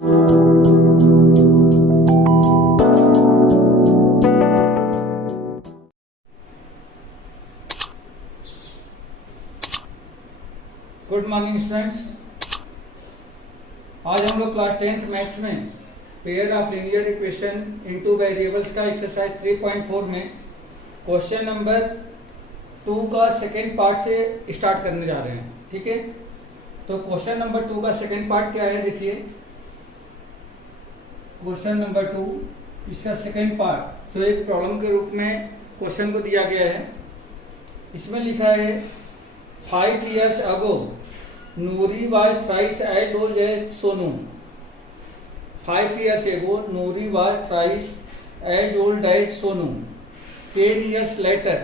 Good morning students. आज हम लोग क्लास 10th मैथ्स में pair of linear equation into variables का एक्सरसाइज 3.4 में क्वेश्चन नंबर 2 का सेकेंड पार्ट से स्टार्ट करने जा रहे हैं। ठीक है, तो क्वेश्चन नंबर 2 का सेकेंड पार्ट क्या है, देखिए क्वेश्चन नंबर 2 इसका सेकेंड पार्ट जो एक प्रॉब्लम के रूप में क्वेश्चन को दिया गया है। इसमें लिखा है 5 years ago Noori was thrice as old as Sonu. 5 years ago Noori was thrice as old as Sonu. 10 years later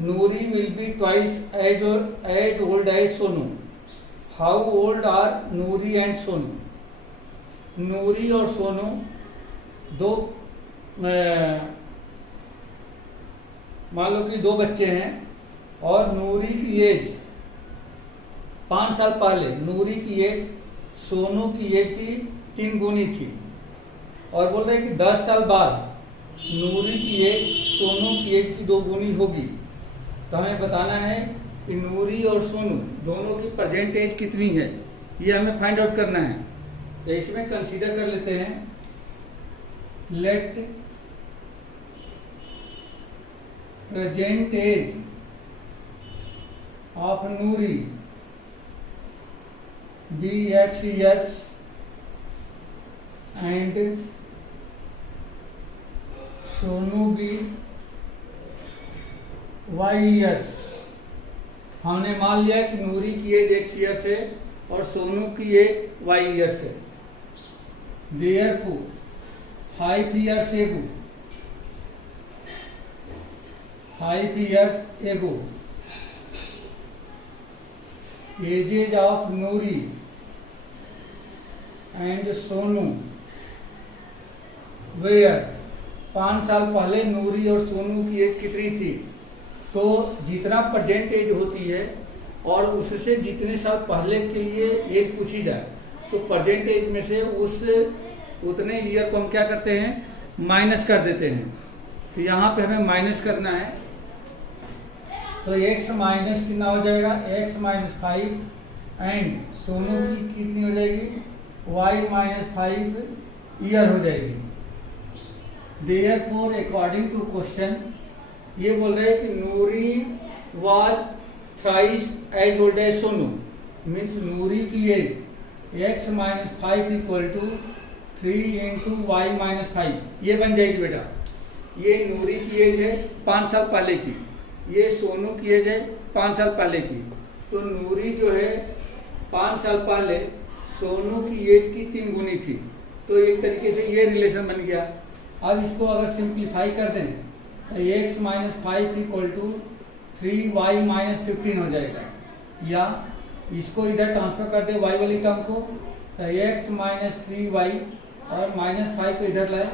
Noori will be twice as old as Sonu. How old are Noori and Sonu? नूरी और सोनू दो मान लो कि दो बच्चे हैं और नूरी की as 5 साल पहले नूरी की एज सोनू की एज की 3 गुनी थी, और बोल रहे हैं कि 10 साल बाद नूरी की एज सोनू की एज की 2 गुनी होगी। तो हमें बताना है कि नूरी और सोनू दोनों की प्रेजेंट एज कितनी है, ये हमें फाइंड आउट करना है। तो इसमें कंसीडर कर लेते हैं, let present age of Noori be X years and Sonu be Y years। हमने मान लिया कि नूरी की एज X years है और सोनू की एज Y years है। Therefore 5 years ago ages of Noori and Sonu were 5 साल पहले नूरी और सोनू की एज कितनी थी। तो जितना प्रेजेंट एज होती है और उससे जितने साल पहले के लिए एज पूछी जाए तो प्रेजेंट एज में से उतने ईयर को हम क्या करते हैं, माइनस कर देते हैं। तो यहाँ पे हमें माइनस करना है, तो x माइनस कितना हो जाएगा, x माइनस 5 एंड सोनू की कितनी हो जाएगी, y माइनस 5 ईयर हो जाएगी। देयरफॉर अकॉर्डिंग टू क्वेश्चन ये बोल रहे हैं कि Noori was thrice as old as Sonu, means Noori की age x minus 5 equal to 3 into Y minus 5, ये बन जाएगी बेटा। ये नूरी की एज है 5 साल पहले की, ये सोनू की एज है 5 साल पहले की। तो नूरी जो है 5 साल पहले सोनू की एज की 3 गुनी थी। तो एक तरीके से ये रिलेशन बन गया। अब इसको अगर सिंप्लीफाई कर दें तो x minus 5 equal to 3y minus 15 हो जाएगा, या इसको इधर ट्रांसफर कर दे y वाली टर्म को, तो x माइनस 3y और माइनस 5 को इधर लाए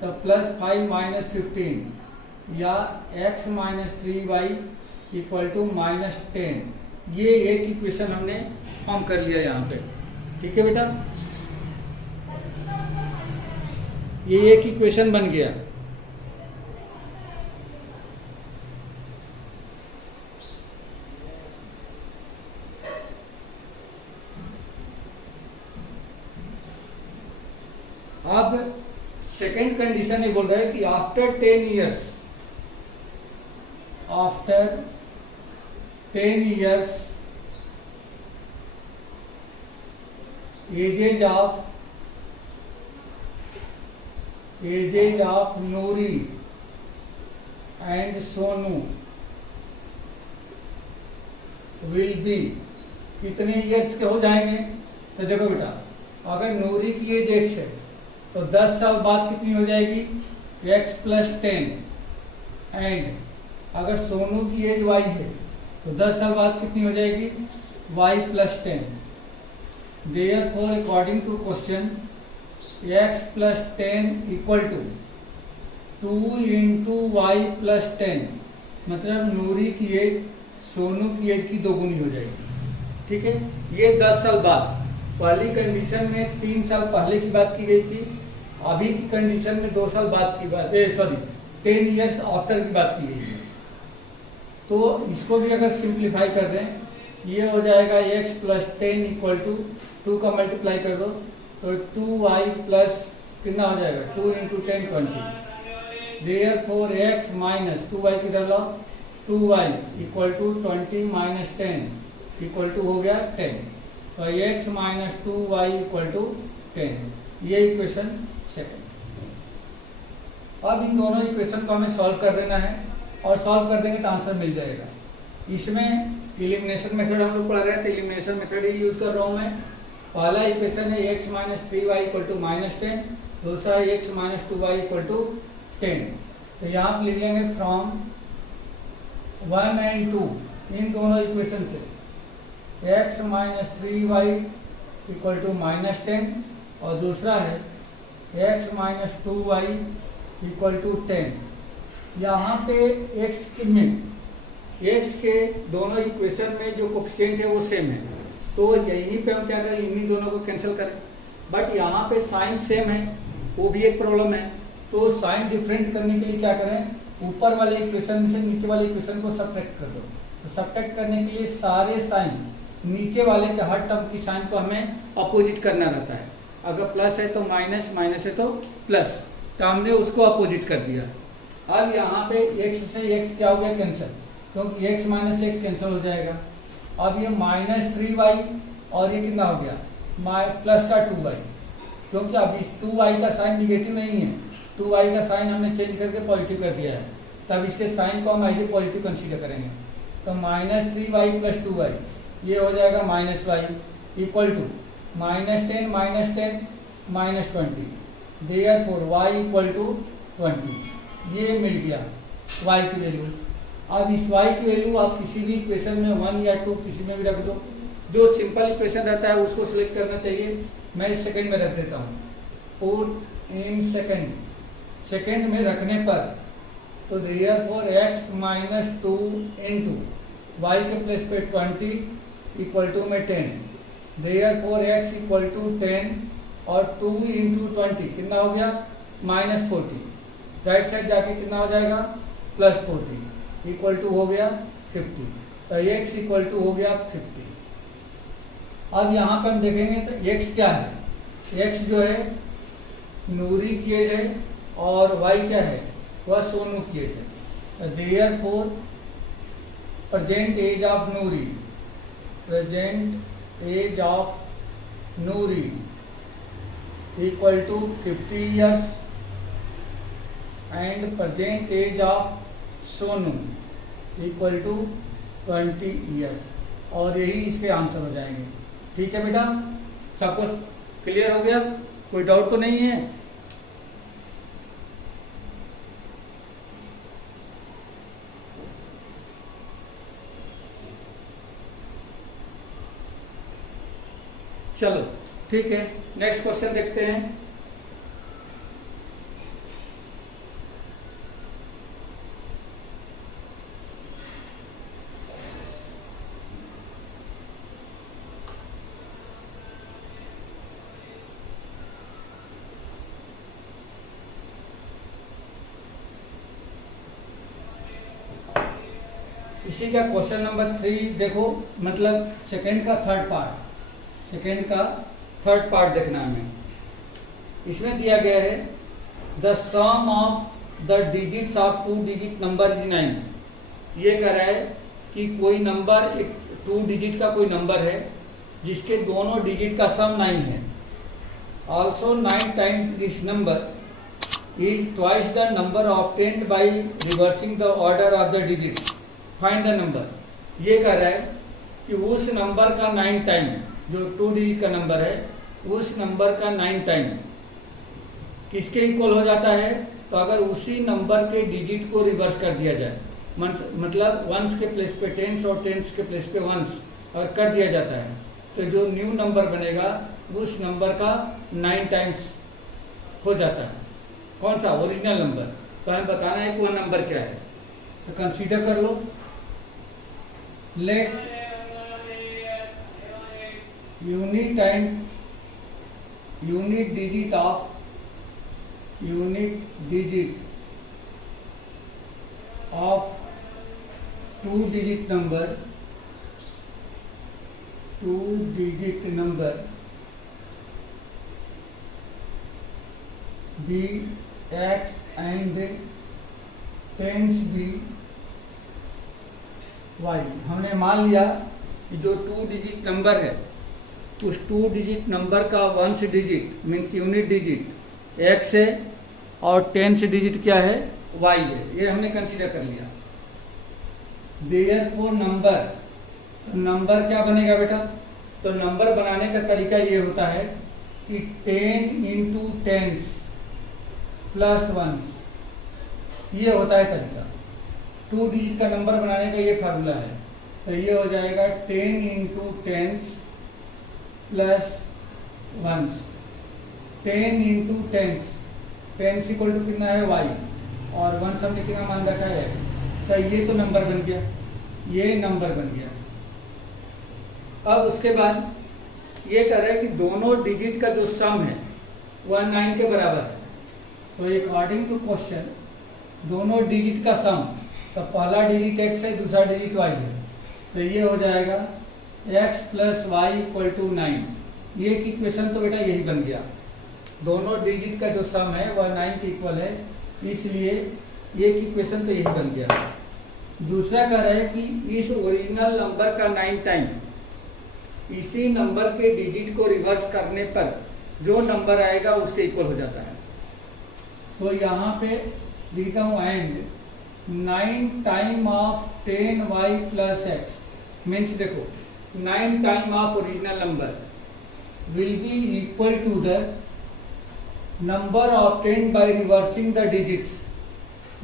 तो प्लस 5 माइनस 15, या x minus 3y equal to minus 10। ये एक इक्वेशन हमने फॉर्म कर लिया यहाँ पे। ठीक है बेटा, ये एक इक्वेशन बन गया। अब सेकेंड कंडीशन ये बोल रहा है कि after 10 years ages of Noori and Sonu will be कितने ईयर्स के हो जाएंगे। तो देखो बेटा, अगर नूरी की एज x है तो 10 साल बाद कितनी हो जाएगी, x प्लस 10, एंड अगर सोनू की एज y है तो 10 साल बाद कितनी हो जाएगी, y plus 10। Therefore according to question x plus 10 equal to 2 into y plus 10, मतलब नूरी की एज सोनू की एज की 2 गुनी हो जाएगी। ठीक है, ये 10 साल बाद पहली कंडीशन में 3 साल पहले की बात की गई थी, अभी की कंडीशन में 2 साल बाद की बात 10 ईयर्स आफ्टर की बात की गई है। तो इसको भी अगर सिंप्लीफाई कर दें, ये हो जाएगा x प्लस 10 इक्वल टू 2 का मल्टीप्लाई कर दो तो 2y प्लस कितना हो जाएगा 2 into 10 20। Therefore x minus 2y किधर लाओ 2y equal to 20 minus 10 equal to हो गया 10। तो x minus 2y equal to 10, ये इक्वेशन सेकंड। अब इन दोनों इक्वेशन को हमें सॉल्व कर देना है और सॉल्व कर देंगे तो आंसर मिल जाएगा। इसमें एलिमिनेशन मेथड हम लोग पढ़ रहे हैं तो एलिमिनेशन मेथड ही यूज कर रहा हूँ मैं। पहला इक्वेशन है x minus 3y equal to minus 10, दूसरा x minus 2y equal to 10। तो यहाँ आप लिख लेंगे फ्रॉम 1 एंड 2 इन दोनों इक्वेशन से x minus 3y equal to minus 10 और दूसरा है x minus 2y equal to 10। यहाँ पे x के दोनों इक्वेशन में जो कोफिशिएंट है वो सेम है, तो यहीं पे हम क्या करें इन्हीं दोनों को कैंसिल करें। बट यहाँ पे साइन सेम है, वो भी एक प्रॉब्लम है। तो साइन डिफरेंट करने के लिए क्या करें, ऊपर वाले इक्वेशन से नीचे वाले इक्वेशन को सब्ट्रैक्ट कर दो। तो सब्ट्रैक्ट करने के लिए सारे साइन नीचे वाले के हर टर्म की साइन को हमें अपोजिट करना रहता है। अगर प्लस है तो माइनस, माइनस है तो प्लस, तो हमने उसको अपोजिट कर दिया। अब यहाँ पे x से x क्या हो गया कैंसिल, क्योंकि x माइनस x कैंसिल हो जाएगा। अब ये माइनस 3y और ये कितना हो गया प्लस का 2y, क्योंकि अब इस 2y का साइन निगेटिव नहीं है, 2y का साइन हमने चेंज करके पॉजिटिव कर दिया है, तब इसके साइन को हम एज ए पॉजिटिव कंसीडर करेंगे। तो माइनस 3y प्लस 2y ये हो जाएगा minus y equal to minus 10 minus 20। Therefore y equal to 20, ये मिल गया y की वैल्यू। अब इस y की वैल्यू आप किसी भी इक्वेशन में 1 या 2 किसी में भी रख दो। जो सिंपल इक्वेशन रहता है उसको सिलेक्ट करना चाहिए। मैं इस सेकंड में रख देता हूँ, पुट इन सेकंड में रखने पर तो therefore x minus 2 into y के प्लेस पे 20 इक्वल टू में 10। देयरफॉर x इक्वल टू 10 और 2 इंटू 20 कितना हो गया माइनस 40। राइट साइड जाके कितना हो जाएगा प्लस 40 इक्वल टू हो गया 50। तो x इक्वल टू हो गया 50। अब यहाँ पे हम देखेंगे तो x क्या है, x जो है नूरी की एज है और y क्या है वह सोनू की एज है। Therefore present age of Noori, present age of Noori equal to 50 years and present age of Sonu equal to 20 years, और यही इसके आंसर हो जाएंगे। ठीक है बेटा, सब कुछ क्लियर हो गया, कोई डाउट तो नहीं है? चलो ठीक है, नेक्स्ट क्वेश्चन देखते हैं। इसी का क्वेश्चन नंबर 3 देखो, मतलब सेकंड का थर्ड पार्ट देखना है हमें। इसमें दिया गया है the sum of the digits of 2 digit number is 9। ये कह रहा है कि कोई नंबर, एक 2 डिजिट का कोई नंबर है जिसके दोनों डिजिट का सम 9 है। Also 9 times this number is twice the number obtained by reversing the order of the digit, find the number. ये कह रहा है कि उस नंबर का 9 टाइम, जो 2 डिजिट का नंबर है उस नंबर का 9 टाइम किसके इक्वल हो जाता है। तो अगर उसी नंबर के डिजिट को रिवर्स कर दिया जाए, मतलब वंस के प्लेस पे टेंस और टेंस के प्लेस पे वंस और कर दिया जाता है, तो जो न्यू नंबर बनेगा उस नंबर का 9 टाइम्स हो जाता है। कौन सा? Original number. तो हमें बताना है कि वह नंबर क्या है। तो कंसीडर कर लो, let unit and unit digit of two digit number be x and tens be Y. हमने मान लिया कि जो टू डिजिट नंबर है उस टू डिजिट नंबर का ones digit means unit digit x है और टेंस डिजिट क्या है, वाई है। ये हमने कंसीडर कर लिया। देयरफॉर नंबर क्या बनेगा बेटा, तो नंबर बनाने का तरीका ये होता है कि 10 इंटू टेंस प्लस वंस, ये होता है तरीका। टू डिजिट का नंबर बनाने का ये फार्मूला है। तो ये हो जाएगा 10 into tens plus ones. 10 into tens equal to कितना है, वाई, और वंस हमने कितना मान रखा है, तो ये तो नंबर बन गया, ये नंबर बन गया। अब उसके बाद ये कह रहा है कि दोनों डिजिट का जो सम है वह 9 के बराबर है। तो अकॉर्डिंग टू क्वेश्चन दोनों डिजिट का सम, तो पहला डिजिट x है, दूसरा डिजिट y है, तो ये हो जाएगा x plus y equal to 9। ये इक्वेशन तो बेटा यही बन गया। दोनों डिजिट का जो सम है वह 9 के इक्वल है, इसलिए ये इक्वेशन तो यही बन गया। दूसरा कह रहा है कि इस ओरिजिनल नंबर का 9 टाइम इसी नंबर के डिजिट को रिवर्स करने पर जो नंबर आएगा उसके इक्वल हो जाता है। तो यहाँ पे लिखता हूँ and 9 time of 10y plus x means देखो 9 time of original number will be equal to the number obtained by reversing the digits.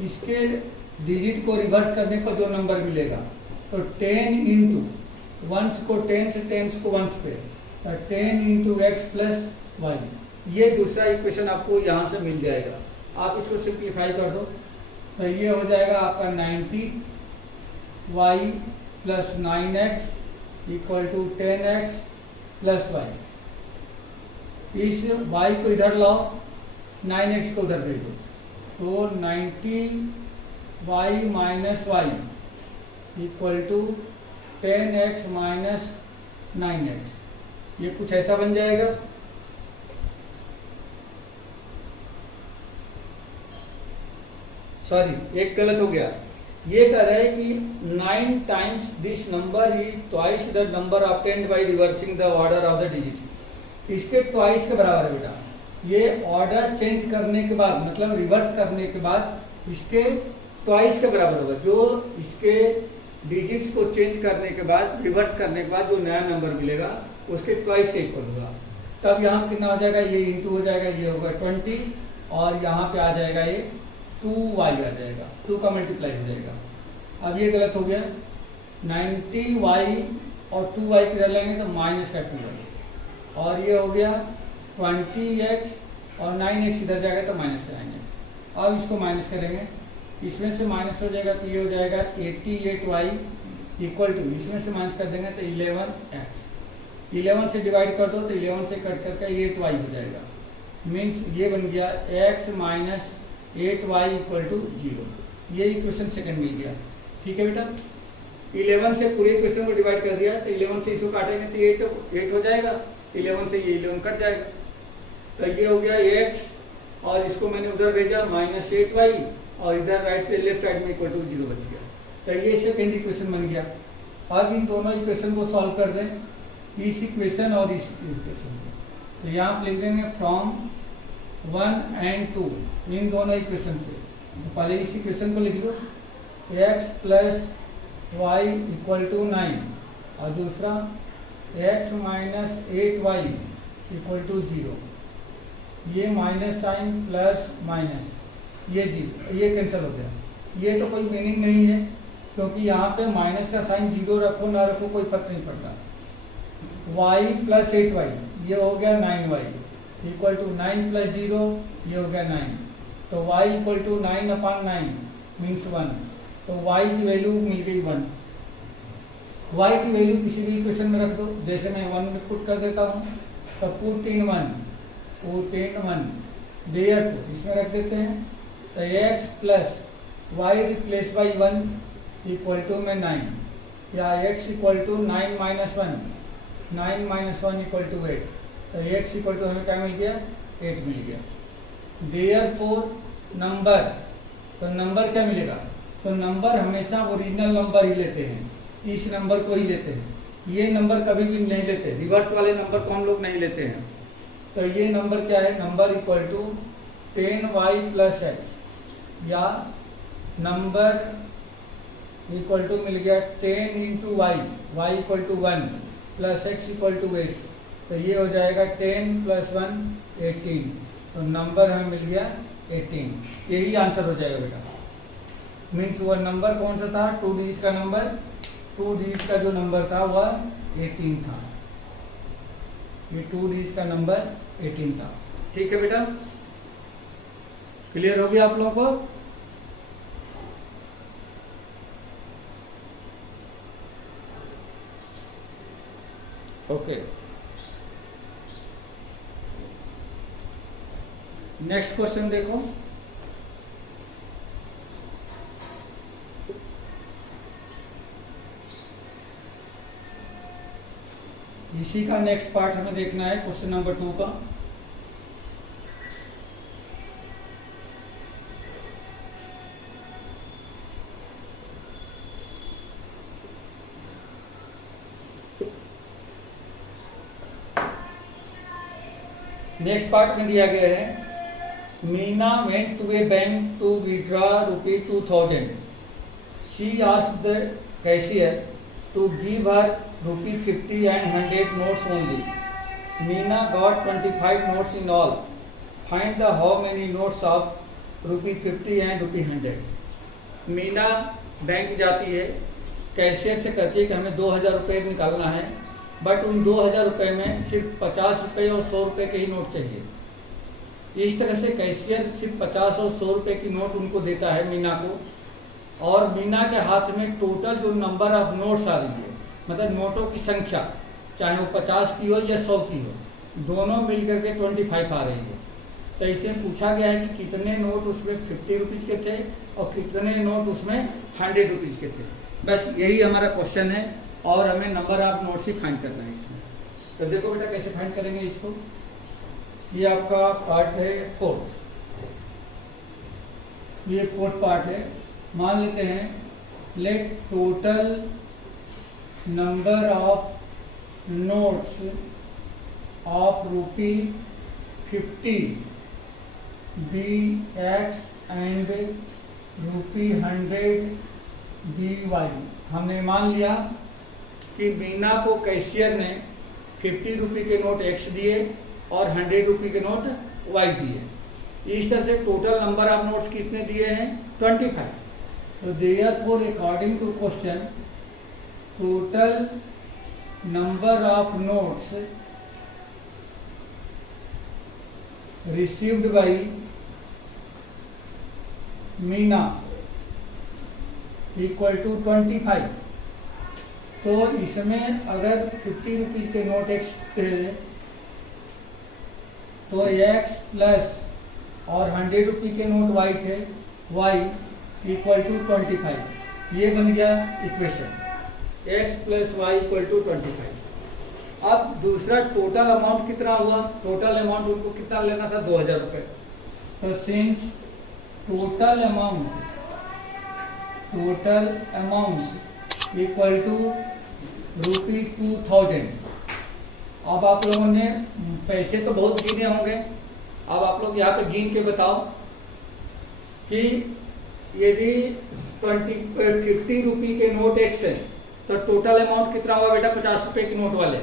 इसके डिजिट को रिवर्स करने पर जो नंबर मिलेगा, तो 10 इंटू वंस को टेंस को वंस पे, तो 10 इंटू एक्स प्लस वाई। ये दूसरा इक्वेशन आपको यहाँ से मिल जाएगा। आप इसको सिंप्लीफाई कर दो, तो ये हो जाएगा आपका 90y plus 9x equal to 10x plus y. इस y को इधर लाओ, 9x को उधर भेज दो, तो 90y minus Y equal to 10x minus 9x। ये कुछ ऐसा बन जाएगा। सॉरी, एक गलत हो गया। ये कह रहा है कि 9 times this number is twice the number obtained by reversing the order of the digit. इसके ट्वाइस के बराबर है बेटा। ये ऑर्डर चेंज करने के बाद, मतलब रिवर्स करने के बाद इसके ट्वाइस के बराबर होगा। जो इसके डिजिट्स को चेंज करने के बाद, रिवर्स करने के बाद जो नया नंबर मिलेगा उसके ट्वाइस के इक्वल होगा। तब यहाँ कितना हो जाएगा, ये इंटू हो जाएगा, ये होगा 20, और यहाँ पे आ जाएगा ये 2y आ जाएगा, 2 का मल्टीप्लाई हो जाएगा। अब ये गलत हो गया, 90y और 2y किधर लेंगे तो माइनस का 2y, और ये हो गया 20x और 9x इधर जाएगा तो माइनस का 9x। अब इसको माइनस करेंगे, इसमें से माइनस हो जाएगा तो ये हो जाएगा 88y इक्वल टू, इसमें से माइनस कर देंगे तो 11x। 11 से डिवाइड कर दो तो 11 से कट करके 8y हो जाएगा। मीन्स ये बन गया x minus 8y equal to 0। ये इक्वेशन सेकंड मिल गया। ठीक है बेटा, 11 से पूरे इक्वेशन को डिवाइड कर दिया तो 11 से इसको काटेंगे तो 8 हो जाएगा, 11 से ये 11 कट जाएगा, तो ये हो गया x, और इसको मैंने उधर भेजा माइनस 8y, और इधर राइट लेफ्ट साइड में इक्वल टू 0 बच गया। तो ये सेकंड इक्वेशन बन गया। अब इन दोनों इक्वेशन को सॉल्व कर दें, इस इक्वेशन और इस इक्वेशन को। तो यहाँ आप लिख देंगे फ्रॉम 1 and 2, इन दोनों इक्वेशन से। तो पहले इस इक्वेशन को लिख लो, x plus y equal to 9, और दूसरा x minus 8y equal to 0। ये माइनस साइन प्लस माइनस, ये 0, ये कैंसिल हो गया। ये तो कोई मीनिंग नहीं है, क्योंकि यहाँ पे माइनस का साइन 0 रखो ना रखो कोई फर्क नहीं पड़ता। y प्लस 8y, ये हो गया 9y इक्वल टू 9 प्लस 0, ये हो गया 9। तो y इक्वल टू 9/9 मीन्स 1, तो y की वैल्यू मिल गई 1। y की वैल्यू किसी भी इक्वेशन में रख दो, जैसे मैं 1 में पुट कर देता हूँ, तो पुट इन 1, O10 1 देयर को इसमें रख देते हैं। तो x plus y replace by 1 equal to में 9, या x equal to 9 minus 1 equal to 8। तो x इक्वल टू हमें क्या मिल गया, 8 मिल गया। देयरफॉर नंबर, तो नंबर क्या मिलेगा, तो नंबर हमेशा ओरिजिनल नंबर ही लेते हैं, इस नंबर को ही लेते हैं, ये नंबर कभी भी नहीं लेते, रिवर्स वाले नंबर को हम लोग नहीं लेते हैं। तो ये नंबर क्या है, number equal to 10y plus x, या नंबर इक्वल टू मिल गया 10 into y equal to 1 plus x equal to 8। तो ये हो जाएगा 10 प्लस 1 18। तो नंबर हमें मिल गया 18, यही आंसर हो जाएगा बेटा। मीन्स वह नंबर कौन सा था, 2 डिजिट का नंबर, 2 डिजिट का जो नंबर था वह 18 था, ये 2 डिजिट का नंबर 18 था। ठीक है बेटा, क्लियर हो गया आप लोगों को। ओके, नेक्स्ट क्वेश्चन देखो। इसी का नेक्स्ट पार्ट हमें देखना है, क्वेश्चन नंबर 2 का। नेक्स्ट पार्ट में दिया गया है, Meena went to a bank to withdraw ₹2000. She asked the cashier to give her ₹50 and 100 notes only. Meena got 25 notes in all. Find the how many notes of ₹50 and ₹100. Meena bank जाती है, cashier से कहती है कि हमें 2000 रुपये निकालना है, बट उन 2000 रुपये में सिर्फ 50 रुपये और 100 रुपये के ही नोट चाहिए। इस तरह से कैशियर सिर्फ 50 और 100 रुपये की नोट उनको देता है मीना को, और मीना के हाथ में टोटल जो नंबर ऑफ नोट्स आ रही है, मतलब नोटों की संख्या, चाहे वो 50 की हो या 100 की हो, दोनों मिलकर के 25 आ रही है। तो इसमें पूछा गया है कि कितने नोट उसमें 50 रुपीज़ के थे और कितने नोट उसमें 100 रुपीज़ के थे। बस यही हमारा क्वेश्चन है, और हमें number of notes he find करना है इसमें। तो देखो बेटा कैसे फाइंड करेंगे इसको। ये आपका पार्ट है 4th, ये 4th पार्ट है। मान लेते हैं let total number of notes of ₹50 be x and ₹100 be Y. हमने मान लिया कि मीना को कैशियर ने 50 रुपये के नोट एक्स दिए और 100 रुपये के नोट वाई दिए। इस तरह से टोटल नंबर ऑफ नोट्स कितने दिए हैं, 25। तो therefore according to question, total number of notes received by Meena equal to 25। तो इसमें अगर 50 रुपीज़ के नोट एक्स थे तो एक्स प्लस और 100 रुपये के नोट वाई थे, वाई इक्वल टू 25। ये बन गया equation, x plus y equal to 25। अब दूसरा टोटल अमाउंट कितना हुआ, टोटल अमाउंट उनको कितना लेना था, 2000 रुपये। तो since total amount equal to ₹2000। अब आप लोगों ने पैसे तो बहुत गिने होंगे, अब आप लोग यहाँ पे गिन के बताओ कि यदि 50 रुपये के नोट एक्स है तो टोटल अमाउंट कितना हुआ बेटा, 50 रुपये की नोट वाले।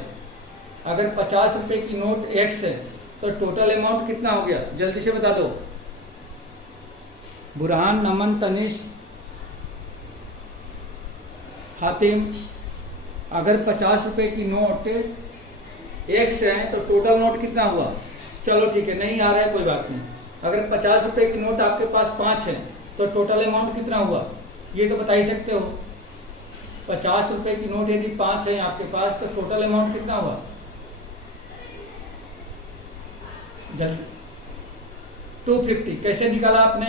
अगर 50 रुपये की नोट एक्स है तो टोटल अमाउंट कितना हो गया, जल्दी से बता दो। बुरहान, नमन, तनिष, हातिम, अगर 50 रुपये की नोट एक्स है तो टोटल नोट कितना हुआ, चलो ठीक है नहीं आ रहा है कोई बात नहीं। अगर 50 रुपये की नोट आपके पास 5 है तो टोटल अमाउंट कितना हुआ, ये तो बता ही सकते हो। 50 रुपये की नोट यदि 5 है आपके पास तो टोटल अमाउंट कितना हुआ, जल्दी 250 कैसे निकाला आपने?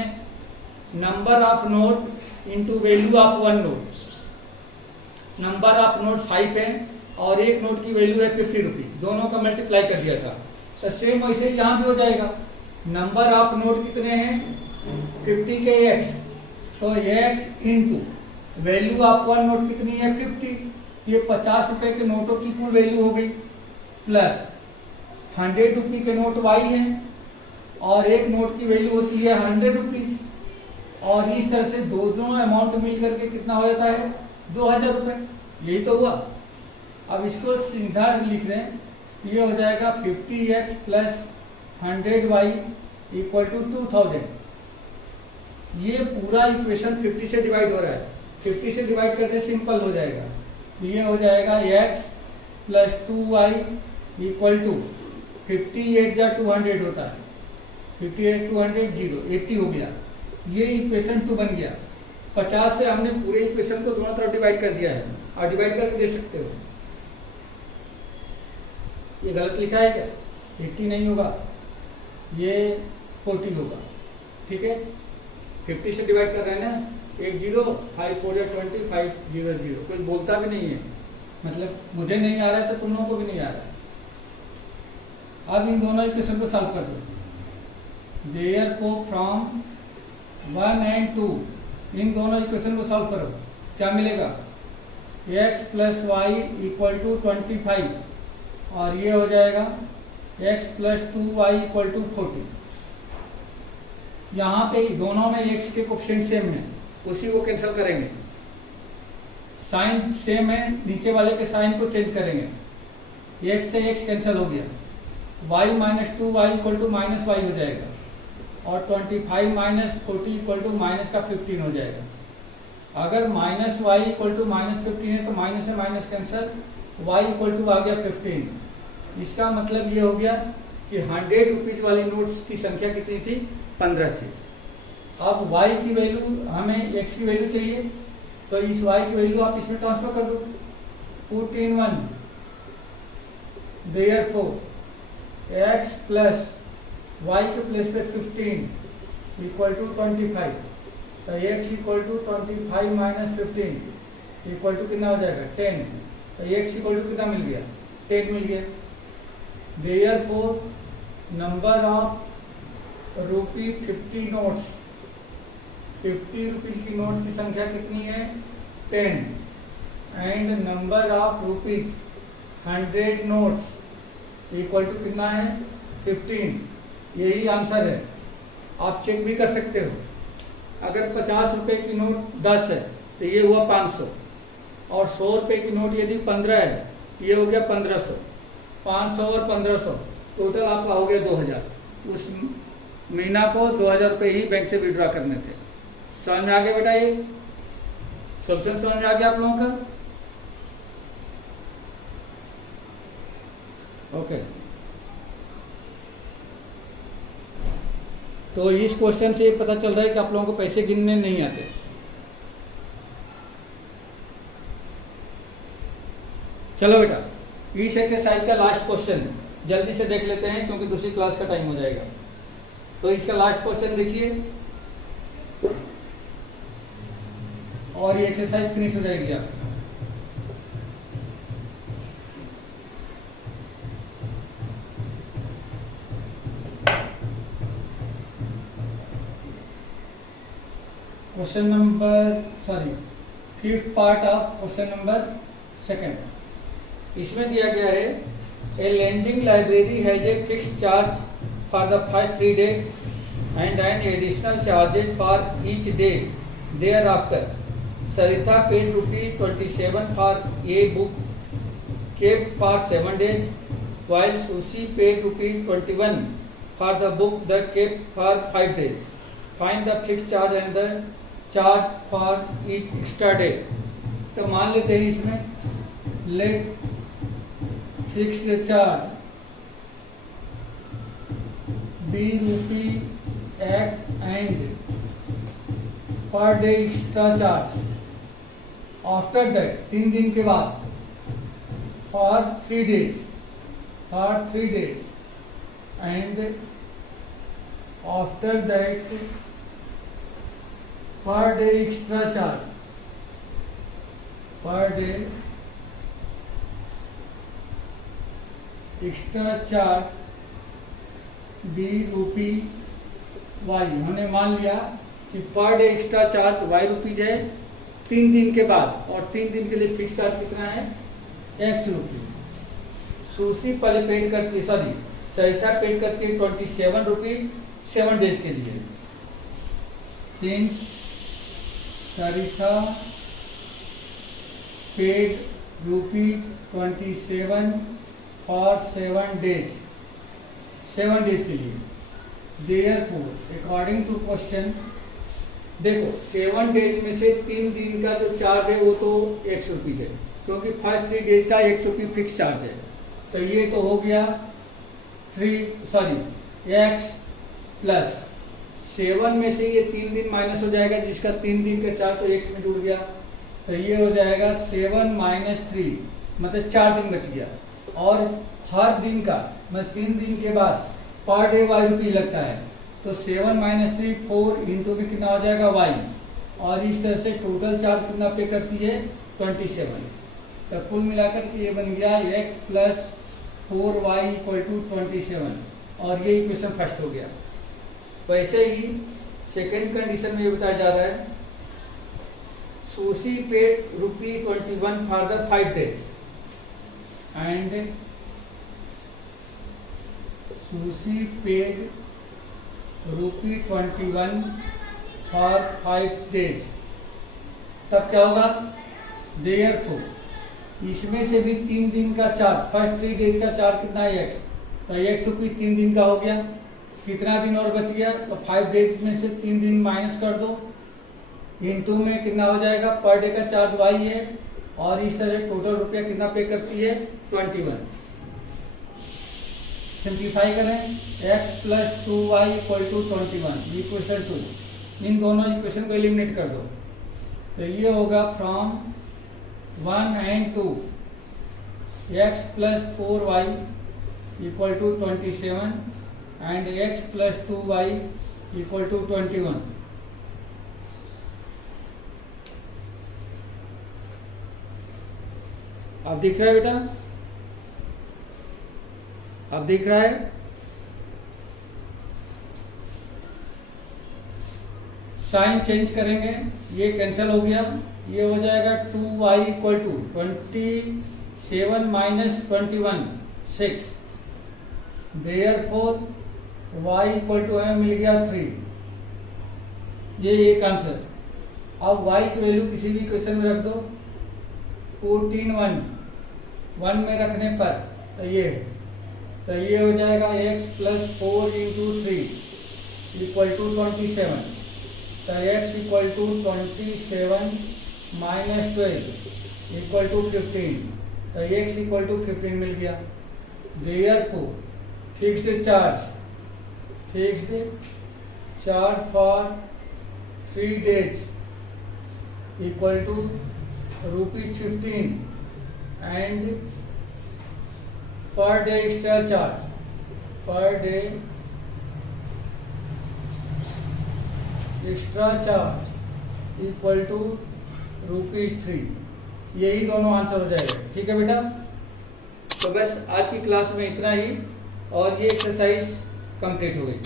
Number of note into value of one note. Number of note 5 है और एक नोट की वैल्यू है 50 रुपीज, दोनों का मल्टीप्लाई कर दिया था। तो सेम वैसे ही यहाँ भी हो जाएगा। नंबर ऑफ नोट कितने हैं? 50 के x, तो x into value of one note कितनी है? 50। ये 50 रुपए के नोटों की कुल वैल्यू हो गई, प्लस 100 रुपये के नोट y है और एक नोट की वैल्यू होती है 100 रुपीज, और इस तरह से दोनों अमाउंट मिल करके कितना हो जाता है? 2000 रुपये। यही तो हुआ। अब इसको सीधा लिख रहे हैं, ये हो जाएगा 50x plus 100y equal to 2000। ये पूरा इक्वेशन 50 से डिवाइड हो रहा है, 50 से डिवाइड करके सिंपल हो जाएगा। ये हो जाएगा x plus 2y equal to 58 जा 200 होता है, 58 200 0 80 हो गया। ये इक्वेशन 2 बन गया। 50 से हमने पूरे इक्वेशन को दोनों तरफ डिवाइड कर दिया है, और डिवाइड करके दे सकते हो। ये गलत लिखा है क्या? 80 नहीं होगा, ये 40 होगा। ठीक है, 50 से डिवाइड कर रहे हैं ना, 1 0 5 4 20 5 0 0। कोई बोलता भी नहीं है, मतलब मुझे नहीं आ रहा है तो तुम लोगों को भी नहीं आ रहा है। अब इन दोनों इक्वेशन को सॉल्व कर दो। देयरफॉर फ्रॉम 1 एंड 2 इन दोनों इक्वेशन को सॉल्व करो, क्या मिलेगा? x plus y equal to 25, और ये हो जाएगा x plus 2y equal to 40। यहाँ पे दोनों में x के कोएफिशिएंट सेम है, उसी को कैंसिल करेंगे। साइन सेम है, नीचे वाले के साइन को चेंज करेंगे। x से x कैंसिल हो गया, y minus 2y equal to minus y हो जाएगा, और 25 माइनस 40 इक्वल टू माइनस का 15 हो जाएगा। अगर minus Y equal to minus 15 है तो माइनस से minus cancel, y equal to आ गया 15। इसका मतलब ये हो गया कि 100 रुपीज वाली नोट्स की संख्या कितनी थी? 15 थी। अब y की वैल्यू, हमें x की वैल्यू चाहिए, तो इस y की वैल्यू आप इसमें ट्रांसफर कर दो, put in 1। Therefore x plus y के प्लेस पे 15 इक्वल टू 25, तो x equal to 25 minus 15 equal to कितना हो जाएगा? 10। तो x इक्वल टू कितना मिल गया? 10 मिल गया। Therefore number of rupee 50 notes, 50 rupees की नोट्स की संख्या कितनी है? 10, and number of rupees 100 notes equal to कितना है? 15। यही आंसर है। आप चेक भी कर सकते हो। अगर 50 रुपए की नोट 10 है तो ये हुआ 500, और 100 रुपए की नोट यदि 15 है तो ये हो गया 1500। 500 और 1500 टोटल आपका हो गया 2000। उस महीना को 2000 रुपये ही बैंक से विड्रॉ करने थे। समझ में आ गया बेटा? ये सोल्यूशन समझ में आ गया आप लोगों का? ओके, तो इस क्वेश्चन से पता चल रहा है कि आप लोगों को पैसे गिनने नहीं आते। चलो बेटा, इस एक्सरसाइज का लास्ट क्वेश्चन जल्दी से देख लेते हैं क्योंकि दूसरी क्लास का टाइम हो जाएगा। तो इसका लास्ट क्वेश्चन देखिए और ये एक्सरसाइज फिनिश हो जाएगी आप। Question number fifth part of question number 2। इसमें दिया गया है a lending library has a fixed charge for the first 3 days and an additional charges for each day thereafter. Saritha paid ₹27 for a book kept for 7 days, while Sushi paid ₹21 for the book that kept for 5 days. Find the fixed charge and the charge for each extra day. तो मान लेते हैं इसमें let fixed charge be ₹X and per day extra charge. After that 3 दिन के बाद for 3 days and after that per day extra charge, per day extra charge be rupee y. हमने मान लिया कि per day extra charge y rupees है 3 दिन के बाद, और 3 दिन के लिए फिक्स चार्ज कितना है एक्स रुपी। सुशी पहले पेड करती है, सॉरी सरिता पेड करती है 27 रुपी 7 डेज के लिए। Since Sarita paid ₹27 for 7 days, 7 days के लिए। देयरफॉर अकॉर्डिंग टू क्वेश्चन, देखो 7 डेज में से 3 दिन का जो चार्ज है वो तो एक्स रुपीज है, क्योंकि फर्स्ट 3 डेज का ₹100 फिक्स चार्ज है। तो ये तो हो गया एक्स प्लस 7 में से ये 3 दिन माइनस हो जाएगा, जिसका 3 दिन का चार्ज तो एक्स में जुड़ गया। तो ये हो जाएगा 7 - 3, मतलब 4 दिन बच गया। और हर दिन का मतलब 3 दिन के बाद पर डे वाई रुपी लगता है, तो 7 - 3 4 इंटू भी कितना हो जाएगा वाई, और इस तरह से टोटल चार्ज कितना पे करती है 27। तो कुल मिलाकर के ये बन गया x + 4y = 27, और ये इक्वेशन फर्स्ट हो गया। वैसे ही सेकंड कंडीशन में ये बताया जा रहा है sushi paid ₹21 for the 5 days, and sushi paid ₹21 for 5 days. तब क्या होगा, देयरफॉर इसमें से भी 3 दिन का चार्ज, फर्स्ट 3 डेज का चार्ज कितना है एक्स, तो एक्स रुपीज 3 दिन का हो गया। कितना दिन और बच गया, तो 5 डेज में से 3 दिन माइनस कर दो, इंटू में कितना हो जाएगा पर डे का चार्ज वाई है, और इस तरह टोटल रुपया कितना पे करती है 21। सिंप्लीफाई करें, x + 2y = 21, इक्वेशन 2। इन दोनों इक्वेशन को एलिमिनेट कर दो, तो ये होगा from 1 and 2 x + 4y = 27 and x + 2y = 21। अब दिख रहा है बेटा, अब दिख रहा है। साइन चेंज करेंगे, ये कैंसिल हो गया, ये हो जाएगा 2y = 27 - 21 6। देयरफॉर y = हमें मिल गया 3। ये एक आंसर। अब y की वैल्यू किसी भी क्वेश्चन में रख दो, 14 1 में रखने पर तो ये हो जाएगा x + 4 × 3 = 27। तो x = 27 - 12 = 15, तो x = 15 मिल गया। Therefore fixed charge for 3 days = ₹15, and पर day extra charge, per day extra charge = ₹3। यही दोनों आंसर हो जाएगा। ठीक है बेटा, तो बस आज की क्लास में इतना ही, और ये एक्सरसाइज कंप्लीट हो गई।